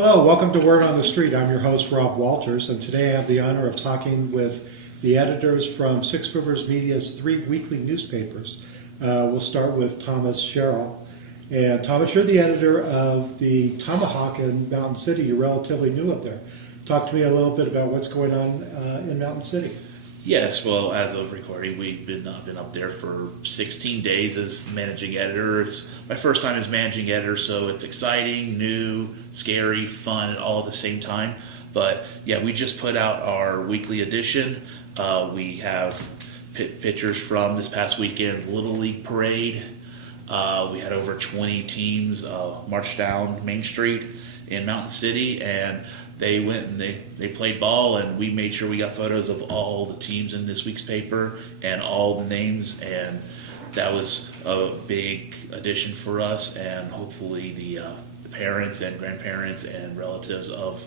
Hello, welcome to Word on the Street. I'm your host, Rob Walters, and today I have the honor of talking with the editors from Six Rivers Media's 3 weekly newspapers. We'll start with Thomas Sherrill. And Thomas, you're the editor of the Tomahawk in Mountain City. You're relatively new up there. Talk to me a little bit about what's going on in Mountain City. Yes, well, as of recording, we've been up there for 16 days as managing editor. It's my first time as managing editor, so it's exciting, new, scary, fun, all at the same time. But yeah, we just put out our weekly edition. We have pictures from this past weekend's Little League Parade. We had over 20 teams march down Main Street in Mountain City, and they went and they played ball, and we made sure we got photos of all the teams in this week's paper and all the names, and that was a big addition for us, and hopefully the parents and grandparents and relatives of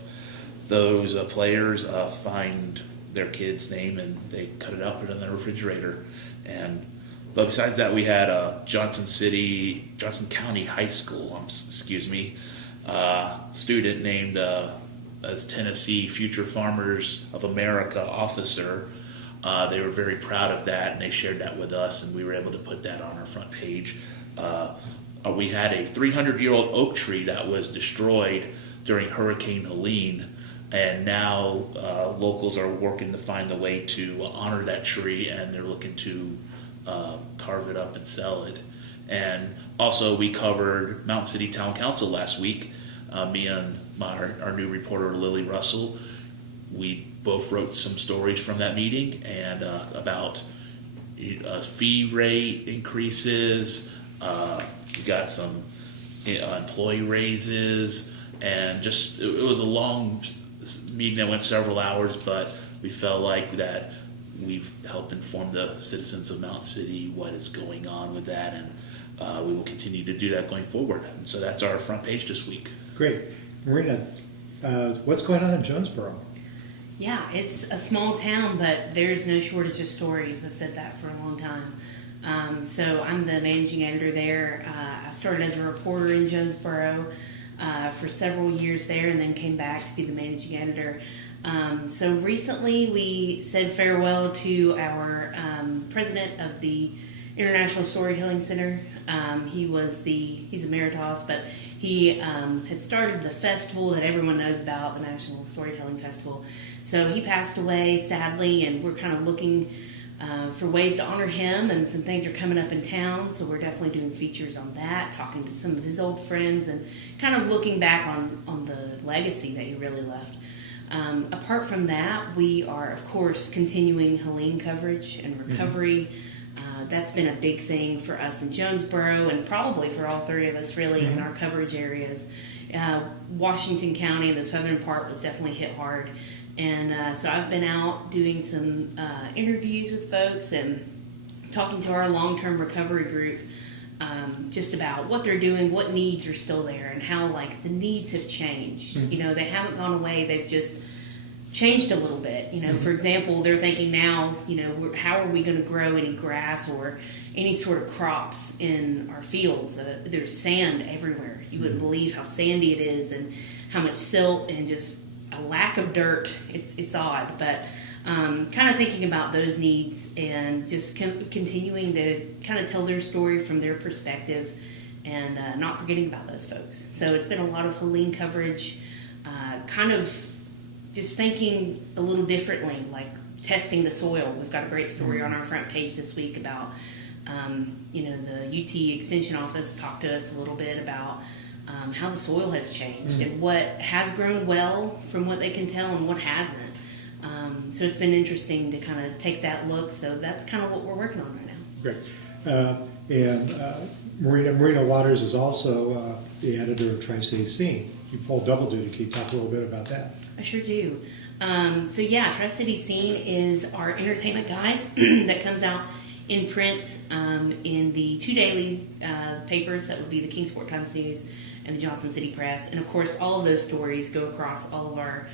those players find their kid's name and they cut it out, put it in the refrigerator. But besides that, we had Johnson County High School, student named as Tennessee Future Farmers of America officer. They were very proud of that, and they shared that with us, and we were able to put that on our front page. We had a 300-year-old oak tree that was destroyed during Hurricane Helene, and now locals are working to find a way to honor that tree, and they're looking to carve it up and sell it. And also, we covered Mountain City Town Council last week. Me and our new reporter, Lily Russell, we both wrote some stories from that meeting and about fee rate increases. We got some employee raises, and just it was a long meeting that went several hours, but we felt like that we've helped inform the citizens of Mountain City what is going on with that, and we will continue to do that going forward. And so that's our front page this week. Great. Marina, what's going on in Jonesborough? Yeah, it's a small town, but there's no shortage of stories. I've said that for a long time. So I'm the managing editor there. I started as a reporter in Jonesborough for several years there, and then came back to be the managing editor. So recently we said farewell to our president of the International Storytelling Center. He's emeritus, but he had started the festival that everyone knows about, the National Storytelling Festival. So he passed away, sadly, and we're kind of looking for ways to honor him, and some things are coming up in town, so we're definitely doing features on that, talking to some of his old friends, and kind of looking back on the legacy that he really left. Apart from that, we are, of course, continuing Helene coverage and recovery. That's been a big thing for us in Jonesborough, and probably for all three of us, really, in our coverage areas. Washington County, the southern part, was definitely hit hard. And so I've been out doing some interviews with folks and talking to our long-term recovery group just about what they're doing, what needs are still there, and how, like, the needs have changed. You know, they haven't gone away, they've just changed a little bit. You know, for example, they're thinking now, you know, how are we going to grow any grass or any sort of crops in our fields? There's sand everywhere. You wouldn't believe how sandy it is, and how much silt and just a lack of dirt. It's odd, but kind of thinking about those needs and just continuing to kind of tell their story from their perspective, and not forgetting about those folks. So it's been a lot of Helene coverage, kind of just thinking a little differently, like testing the soil. We've got a great story on our front page this week about, the UT Extension Office talked to us a little bit about how the soil has changed and what has grown well from what they can tell and what hasn't. So it's been interesting to kind of take that look. So that's kind of what we're working on right now. Great. Marina Waters is also the editor of Tri-City Scene. You pull double duty. Can you talk a little bit about that? I sure do. Tri-City Scene is our entertainment guide that comes out in print in the 2 daily papers. That would be the Kingsport Times News and the Johnson City Press. And, of course, all of those stories go across all of our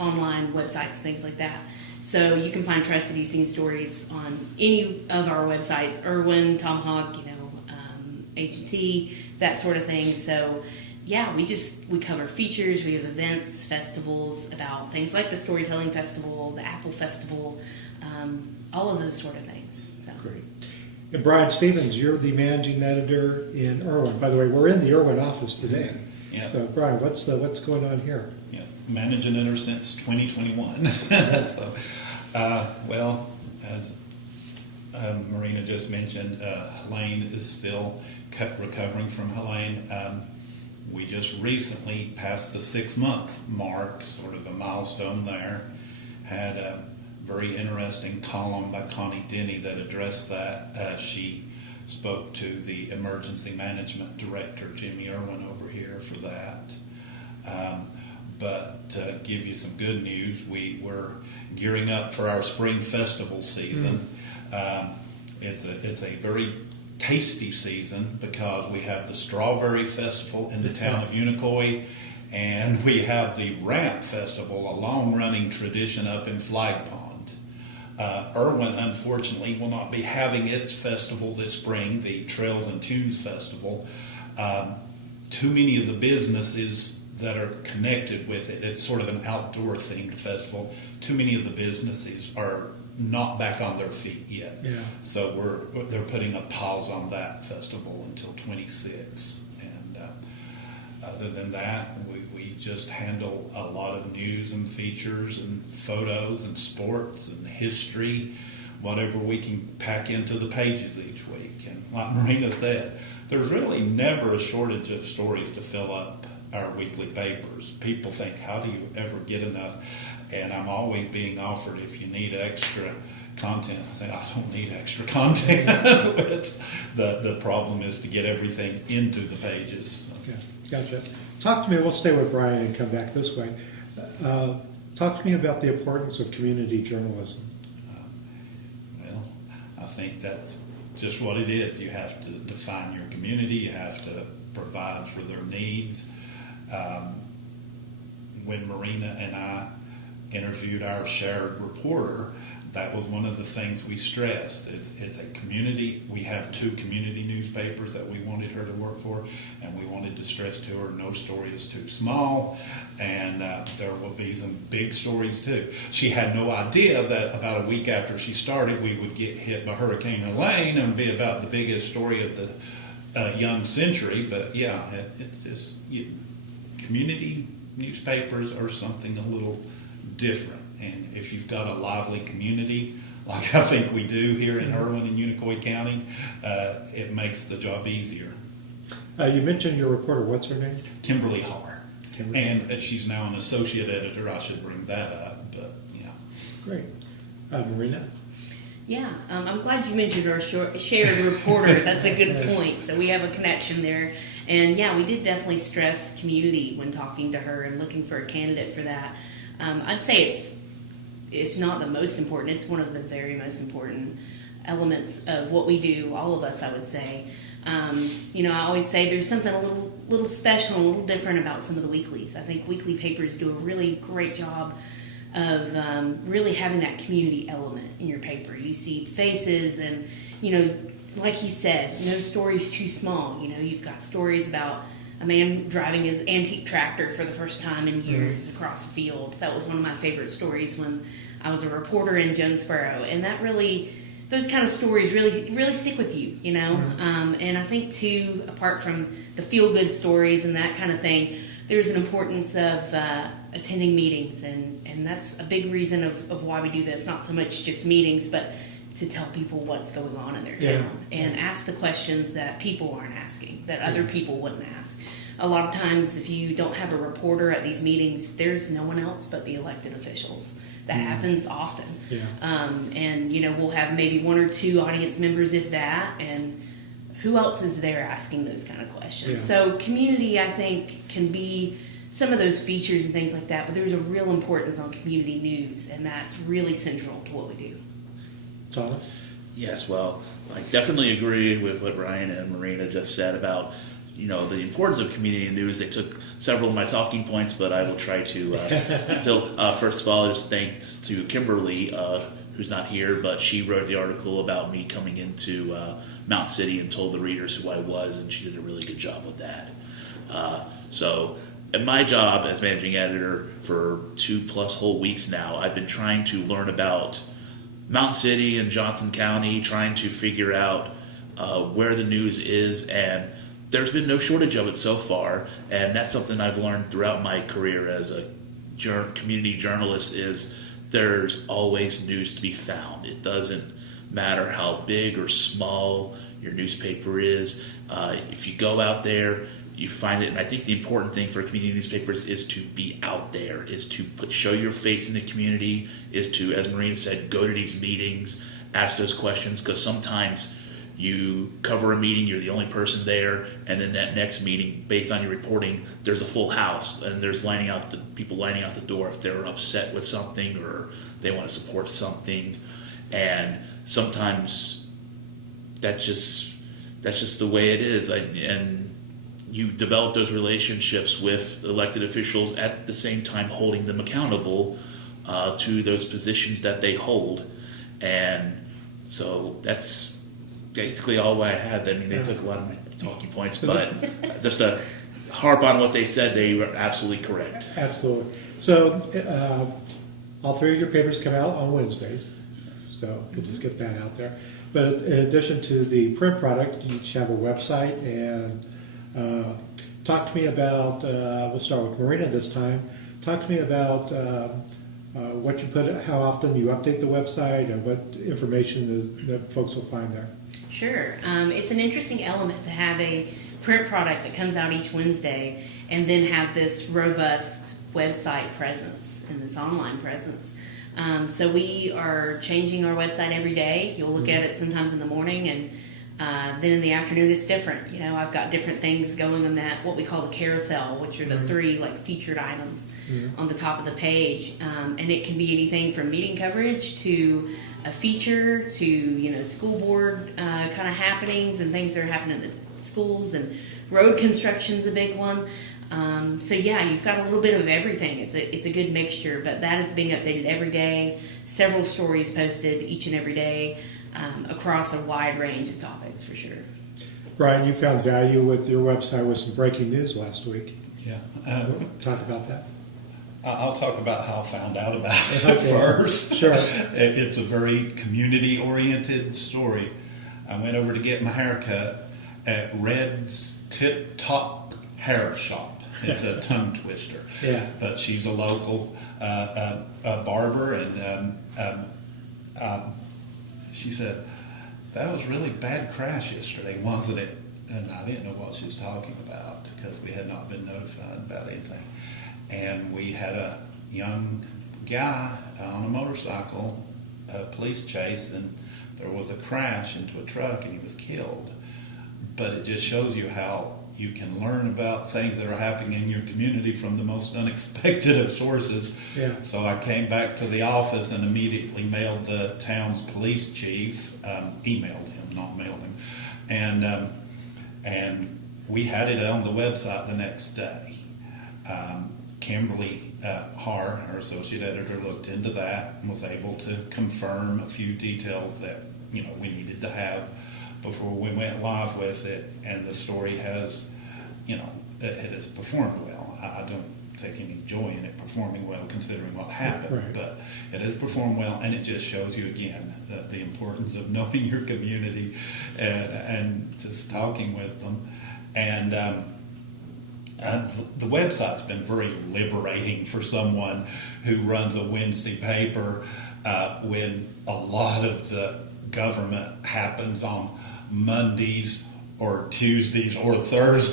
online websites, things like that. So you can find Tri-City Scene stories on any of our websites, Erwin, Tomahawk, H&T, that sort of thing. So yeah, we cover features, we have events, festivals about things like the Storytelling Festival, the Apple Festival, all of those sort of things. So. Great. And Bryan Stevens, you're the managing editor in Erwin. By the way, we're in the Erwin office today. Yeah. So, Bryan, what's going on here? Yeah, managing editor since 2021. So, well, as Marina just mentioned, Helene is still recovering from Helene. We just recently passed the 6-month mark, sort of a milestone there. Had a very interesting column by Connie Denny that addressed that. She spoke to the emergency management director, Jimmy Erwin, over here for that. But to give you some good news, we were gearing up for our spring festival season. It's a very tasty season because we have the Strawberry Festival in the town of Unicoi, and we have the Ramp Festival, a long-running tradition up in Flag Pond. Erwin, unfortunately, will not be having its festival this spring, the Trails and Tunes Festival. Too many of the businesses that are connected with it, it's sort of an outdoor-themed festival, too many of the businesses are not back on their feet yet. Yeah. So they're putting a pause on that festival until 26. And other than that, we just handle a lot of news and features and photos and sports and history, whatever we can pack into the pages each week. And like Marina said, there's really never a shortage of stories to fill up our weekly papers. People think, how do you ever get enough? And I'm always being offered, if you need extra content. I say, I don't need extra content. The problem is to get everything into the pages. Okay, gotcha. Talk to me, we'll stay with Bryan and come back this way. Talk to me about the importance of community journalism. Well, I think that's just what it is. You have to define your community. You have to provide for their needs. When Marina and I interviewed our shared reporter, that was one of the things we stressed. It's a community. We have 2 community newspapers that we wanted her to work for, and we wanted to stress to her no story is too small, and there will be some big stories too. She had no idea that about a week after she started, we would get hit by Hurricane Helene and be about the biggest story of the young century. But yeah, it's just community newspapers are something a little different. And if you've got a lively community, like I think we do here in Erwin and Unicoi County, it makes the job easier. You mentioned your reporter. What's her name? Kimberly Har. Kimberly. And she's now an associate editor. I should bring that up, but yeah. Great. Marina? Yeah, I'm glad you mentioned our shared reporter. That's a good point. So we have a connection there. And yeah, we did definitely stress community when talking to her and looking for a candidate for that. I'd say it's, if not the most important, it's one of the very most important elements of what we do, all of us, I would say. I always say there's something a little special, a little different about some of the weeklies. I think weekly papers do a really great job of really having that community element in your paper. You see faces and, like he said, no story's too small. You've got stories about a man driving his antique tractor for the first time in years across a field. That was one of my favorite stories when I was a reporter in Jonesborough, and that really, those kind of stories really stick with you, and I think too, apart from the feel-good stories and that kind of thing, there's an importance of attending meetings, and that's a big reason of why we do this. Not so much just meetings, but to tell people what's going on in their town and ask the questions that people aren't asking, that other people wouldn't ask. A lot of times, if you don't have a reporter at these meetings, there's no one else but the elected officials. That happens often. Yeah. And, we'll have maybe 1 or 2 audience members, if that, and who else is there asking those kind of questions? Yeah. So community, I think, can be some of those features and things like that, but there's a real importance on community news, and that's really central to what we do. Thomas? Yes, well, I definitely agree with what Bryan and Marina just said about the importance of community news. They took several of my talking points, but I will try to fill. First of all, just thanks to Kimberly, who's not here, but she wrote the article about me coming into Mount City and told the readers who I was, and she did a really good job with that. So in my job as managing editor for 2+ whole weeks now, I've been trying to learn about Mountain City and Johnson County, trying to figure out where the news is, and there's been no shortage of it so far, and that's something I've learned throughout my career as a community journalist is there's always news to be found. It doesn't matter how big or small your newspaper is. If you go out there, you find it. And I think the important thing for community newspapers is to be out there, is to show your face in the community, is to, as Marina said, go to these meetings, ask those questions, because sometimes you cover a meeting, you're the only person there, and then that next meeting, based on your reporting, there's a full house, and there's people lining out the door if they're upset with something or they want to support something. And sometimes that's just the way it is. And you develop those relationships with elected officials at the same time holding them accountable to those positions that they hold. And so that's basically all I had. I mean, they took a lot of my talking points, but just to harp on what they said, they were absolutely correct. Absolutely. So all three of your papers come out on Wednesdays, so we'll just get that out there. But in addition to the print product, you each have a website, and talk to me about, we'll start with Marina this time, talk to me about what you put, how often you update the website, and what information that folks will find there. Sure. It's an interesting element to have a print product that comes out each Wednesday and then have this robust website presence and this online presence. So we are changing our website every day. You'll look at it sometimes in the morning, and then in the afternoon it's different. You know, I've got different things going on that, what we call the carousel, which are the three featured items on the top of the page. And it can be anything from meeting coverage to a feature to, school board kind of happenings and things that are happening in the schools, and road construction's a big one. So yeah, you've got a little bit of everything. It's a good mixture, but that is being updated every day. Several stories posted each and every day across a wide range of topics, for sure. Bryan, you found value with your website with some breaking news last week. Yeah. Talk about that. I'll talk about how I found out about it first. Sure. It's a very community-oriented story. I went over to get my hair cut at Red's Tip Top Hair Shop. It's a tongue twister. Yeah. But she's a local barber, and she said, "That was really bad crash yesterday, wasn't it?" And I didn't know what she was talking about because we had not been notified about anything. And we had a young guy on a motorcycle, a police chase, and there was a crash into a truck, and he was killed. But it just shows you how you can learn about things that are happening in your community from the most unexpected of sources. Yeah. So I came back to the office and immediately mailed the town's police chief, emailed him, not mailed him, and we had it on the website the next day. Kimberly Haar, our associate editor, looked into that and was able to confirm a few details that we needed to have before we went live with it. And the story has, it has performed well. I don't take any joy in it performing well, considering what happened, right. But it has performed well, and it just shows you again the importance of knowing your community and just talking with them. And the website's been very liberating for someone who runs a Wednesday paper when a lot of the government happens on Mondays or Tuesdays or Thursdays.